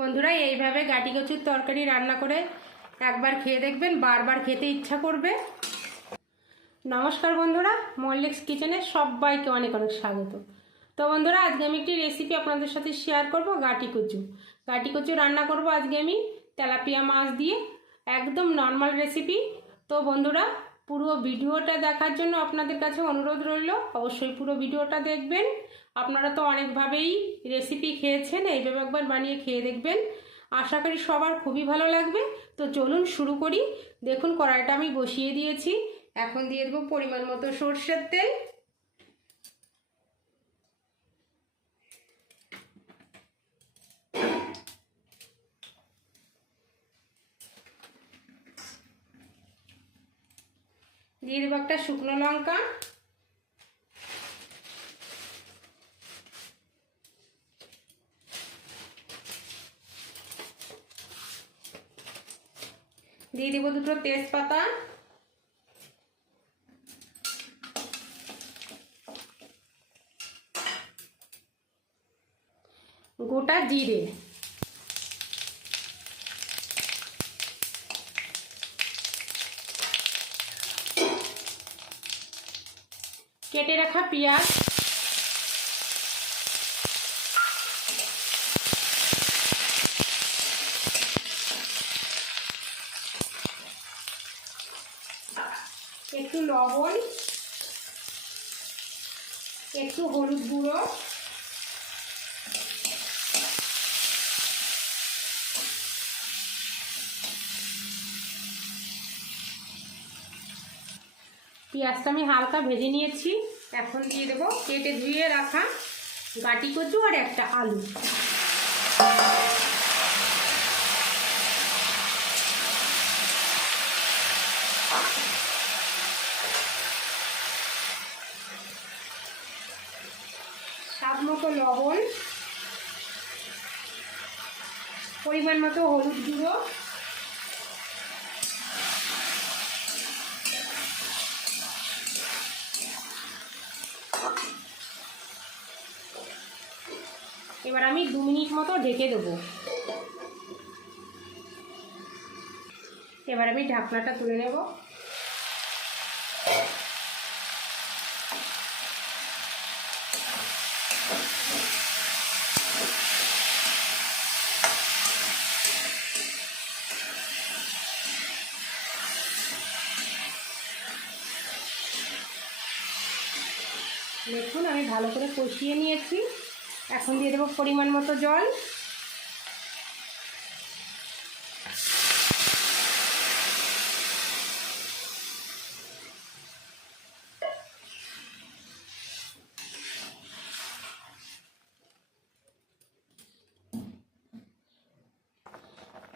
বন্ধুরা, এইভাবে গাটি কচুর তরকারি রান্না করে একবার খেয়ে দেখবেন, বারবার খেতে ইচ্ছা করবে। নমস্কার বন্ধুরা, মল্লিক্স কিচেনে সবাইকে অনেক অনেক স্বাগত। তো বন্ধুরা, আজকে আমি একটি রেসিপি আপনাদের সাথে শেয়ার করব, গাটি কচু। গাটি কচু রান্না করব আজকে আমি তেলাপিয়া মাছ দিয়ে, একদম নর্মাল রেসিপি তো বন্ধুরা পুরো ভিডিওটা দেখার জন্য আপনাদের কাছে অনুরোধ রইল। অবশ্যই পুরো ভিডিওটা দেখবেন। আপনারা তো অনেকভাবেই রেসিপি খেয়েছেন, এইভাবে একবার বানিয়ে খেয়ে দেখবেন। আশা করি সবার খুবই ভালো লাগবে। তো চলুন শুরু করি। দেখুন, কড়াইটা আমি বসিয়ে দিয়েছি। এখন দিয়ে দেবো পরিমাণ মতো সর্ষের তেল। দিয়ে দেবো একটা শুকনো লঙ্কা। দিয়ে দেবো দুটো তেজপাতা। গোটা জিরে। কেটে রাখা পেঁয়াজ। একটু লবণ একটু হলুদ গুঁড়ো। পেঁয়াজটা আমি হালকা ভেজে নিয়েছি। এখন দিয়ে দেবো কেটে ধুয়ে রাখা গাটি কচু আর একটা আলু। স্বাদ মতো লবণ, পরিমাণ মতো হলুদ গুঁড়ো। এবার আমি দু মিনিট মতো ঢেকে দেবো। এবার আমি ঢাকনাটা তুলে নেব। দেখুন, আমি ভালো করে কষিয়ে নিয়েছি। এখন দিয়ে দেবো পরিমাণ মতো জল।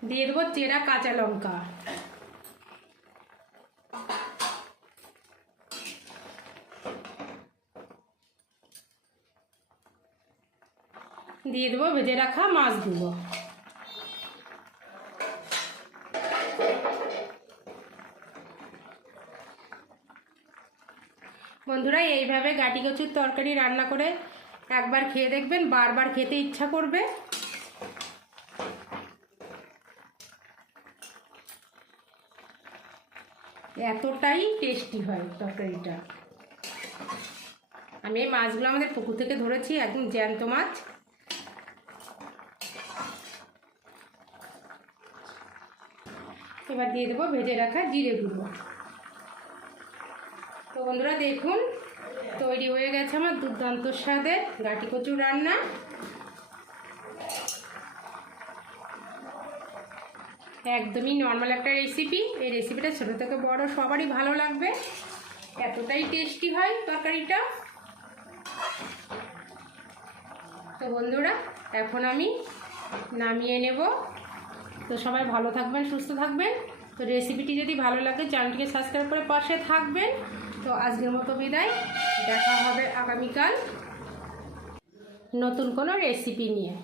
দিয়ে দেবো চেরা কাঁচা লঙ্কা। দিয়ে দেবো ভেজে রাখা মাছগুলো। বন্ধুরা, এইভাবে গাটি কচুর তরকারি রান্না করে একবার খেয়ে দেখবেন, বারবার খেতে ইচ্ছা করবে। এতটাই টেস্টি হয় তরকারিটা। আমি এই মাছগুলো আমাদের পুকুর থেকে ধরেছি, একদম জ্যান্ত মাছ। এবার দিয়ে দেবো, ভেজে রাখা জিরে গুঁড়ো। তো বন্ধুরা দেখুন, তৈরি হয়ে গেছে আমার দুর্দান্ত স্বাদে গাটি কচুর রান্না। একদমই নর্মাল একটা রেসিপি এই রেসিপিটা ছোটো থেকে বড়, সবারই ভালো লাগবে। এতটাই টেস্টি হয় তরকারিটা। তো বন্ধুরা, এখন আমি নামিয়ে নেব। তো সবাই ভালো থাকবেন, সুস্থ থাকবেন। তো রেসিপিটি যদি ভালো লাগে চ্যানেলটিকে সাবস্ক্রাইব করে পাশে থাকবেন। তো আজকের মতো বিদায়। দেখা হবে আগামীকাল নতুন কোনো রেসিপি নিয়ে।